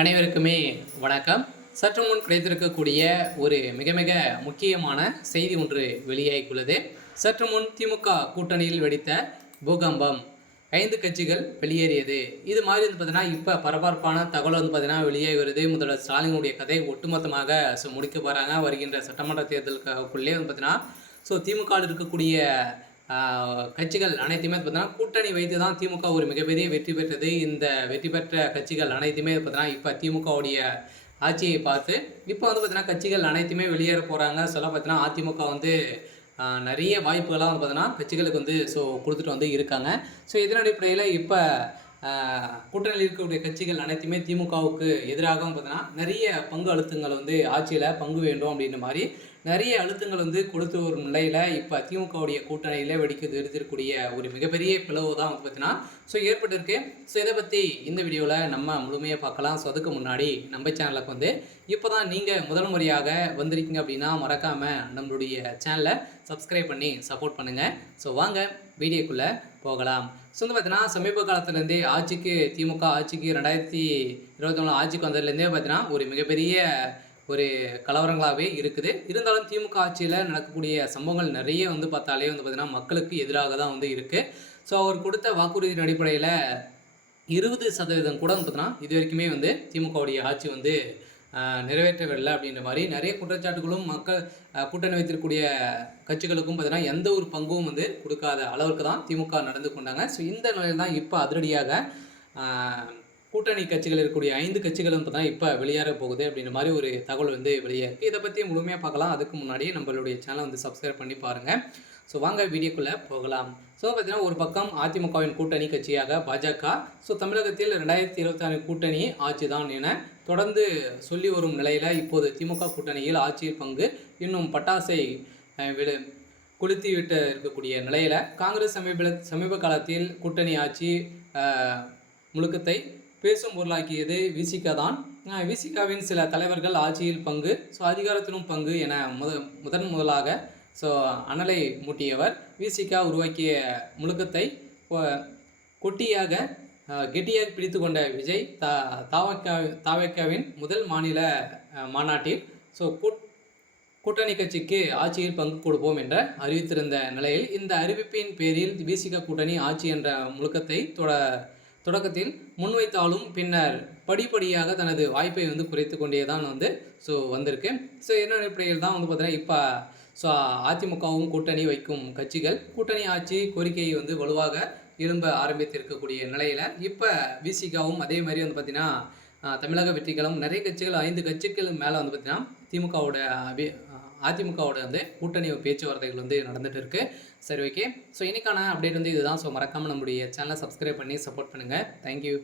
அனைவருக்குமே வணக்கம். சற்று முன் கிடைத்திருக்கக்கூடிய ஒரு மிக மிக முக்கியமான செய்தி ஒன்று வெளியாகியுள்ளது. சற்று முன் திமுக கூட்டணியில் வெடித்த பூகம்பம், 5 கட்சிகள் வெளியேறியது. இது மாதிரி வந்து பார்த்தீங்கன்னா, இப்போ பரபரப்பான தகவல் வந்து பார்த்தீங்கன்னா வெளியாகி வருது. முதல்வர் ஸ்டாலினுடைய கதை ஒட்டுமொத்தமாக முடிக்க போகிறாங்க. வருகின்ற சட்டமன்ற தேர்தலுக்குள்ளே வந்து பார்த்தீங்கன்னா, திமுகவில் இருக்கக்கூடிய கட்சிகள் அனைத்துமே பார்த்தீங்கன்னா கூட்டணி வைத்து தான் திமுக ஒரு மிகப்பெரிய வெற்றி பெற்றது. இந்த வெற்றி பெற்ற கட்சிகள் அனைத்துமே பார்த்தீங்கன்னா இப்போ திமுகவுடைய ஆட்சியை பார்த்து இப்போ வந்து பார்த்தீங்கன்னா கட்சிகள் அனைத்துமே வெளியேற போகிறாங்க. சொல்ல பார்த்தீங்கன்னா அதிமுக வந்து நிறைய வாய்ப்புகளாக வந்து பார்த்தீங்கன்னா கட்சிகளுக்கு வந்து கொடுத்துட்டு வந்து இருக்காங்க. இதன் அடிப்படையில் இப்போ கூட்டணியில் இருக்கக்கூடிய கட்சிகள் அனைத்துமே திமுகவுக்கு எதிராக பார்த்தீங்கன்னா நிறைய பங்கு அழுத்தங்கள் வந்து ஆட்சியில் பங்கு வேண்டும் அப்படின்ற மாதிரி நிறைய அழுத்தங்கள் வந்து கொடுத்து ஒரு நிலையில் இப்போ திமுகவுடைய கூட்டணியில் வெடிக்கிறது எடுத்திருக்கக்கூடிய ஒரு மிகப்பெரிய பிளவு தான் வந்து பார்த்தீங்கன்னா ஏற்பட்டிருக்கு. இதை பற்றி இந்த வீடியோவில் நம்ம முழுமையாக பார்க்கலாம். அதுக்கு முன்னாடி நம்ம சேனலுக்கு வந்து இப்போ தான் நீங்கள் முதல் முறையாக வந்திருக்கீங்க அப்படின்னா மறக்காமல் நம்மளுடைய சேனலை சப்ஸ்கிரைப் பண்ணி சப்போர்ட் பண்ணுங்கள். வாங்க வீடியோக்குள்ளே போகலாம். வந்து பார்த்தீங்கன்னா சமீப காலத்துலேருந்தே திமுக ஆட்சிக்கு 2021 ஆட்சிக்கு வந்ததுலேருந்தே பார்த்தீங்கன்னா ஒரு மிகப்பெரிய ஒரு கலவரங்களாகவே இருக்குது. இருந்தாலும் திமுக ஆட்சியில் நடக்கக்கூடிய சம்பவங்கள் நிறைய வந்து பார்த்தாலே வந்து பார்த்திங்கன்னா மக்களுக்கு எதிராக தான் வந்து இருக்குது. அவர் கொடுத்த வாக்குறுதியின் அடிப்படையில் 20% கூட வந்து பார்த்தீங்கன்னா இது வரைக்குமே வந்து திமுகவுடைய ஆட்சி வந்து நிறைவேற்றவில்லை அப்படின்ற மாதிரி நிறைய குற்றச்சாட்டுகளும் கூட்டணி வைத்திருக்கக்கூடிய கட்சிகளுக்கும் பார்த்தீங்கன்னா எந்த ஒரு பங்கும் வந்து கொடுக்காத அளவுக்கு தான் திமுக நடந்து கொண்டாங்க. இந்த நிலையில் தான் இப்போ அதிரடியாக கூட்டணி கட்சிகள் இருக்கக்கூடிய 5 கட்சிகள் வந்து பார்த்தீங்கன்னா இப்போ வெளியேற போகுது அப்படின்ற மாதிரி ஒரு தகவல் வந்து வெளியாயிருக்கு. இதை பற்றி முழுமையாக பார்க்கலாம். அதுக்கு முன்னாடி நம்மளுடைய சேனலை வந்து சப்ஸ்கிரைப் பண்ணி பாருங்கள். வாங்க வீடியோக்குள்ளே போகலாம். பார்த்தீங்கன்னா ஒரு பக்கம் அதிமுகவின் கூட்டணி கட்சியாக பாஜக தமிழகத்தில் 2026 கூட்டணி ஆட்சி தான் என தொடர்ந்து சொல்லி வரும் நிலையில் இப்போது திமுக கூட்டணியில் ஆட்சியில் பங்கு இன்னும் பட்டாசை கொளுத்தி விட்டு இருக்கக்கூடிய நிலையில் காங்கிரஸ் சமீப காலத்தில் கூட்டணி ஆட்சி முழுக்கத்தை பேசும் பொருளாக்கியது விசிக தான். விசிகாவின் சில தலைவர்கள் ஆட்சியில் பங்கு அதிகாரத்திலும் பங்கு என முதலாக அனலை மூட்டியவர். விசிகா உருவாக்கிய முழுக்கத்தை கெட்டியாக பிடித்து கொண்ட விஜய் தாவக்காவின் முதல் மாநில மாநாட்டில் கூட்டணி கட்சிக்கு ஆட்சியில் பங்கு கொடுப்போம் என்ற அறிவித்திருந்த நிலையில் இந்த அறிவிப்பின் பேரில் விசிகா கூட்டணி ஆட்சி என்ற முழுக்கத்தை தொடக்கத்தில் முன்வைத்தாலும் பின்னர் படிப்படியாக தனது வாய்ப்பை வந்து குறைத்து கொண்டே தான் வந்து வந்திருக்கு. என்ன அடிப்படையில் தான் வந்து பார்த்தீங்கன்னா இப்போ அதிமுகவும் கூட்டணி வைக்கும் கட்சிகள் கூட்டணி ஆட்சி கோரிக்கையை வந்து வலுவாக எழும்ப ஆரம்பித்திருக்கக்கூடிய நிலையில் இப்போ விசிகாவும் அதே மாதிரி வந்து பார்த்திங்கன்னா தமிழக வெற்றிகளும் நிறைய கட்சிகள் 5 கட்சிகள் மேலே வந்து பார்த்திங்கன்னா அதிமுகவோட வந்து கூட்டணி பேச்சுவார்த்தைகள் வந்து நடந்துட்டு இருக்கு. சரி, ஓகே. இன்னைக்கான அப்டேட் வந்து இதுதான். மறக்காமல் நம்முடைய சேனலை சப்ஸ்கிரைப் பண்ணி சப்போர்ட் பண்ணுங்கள். தேங்க்யூ.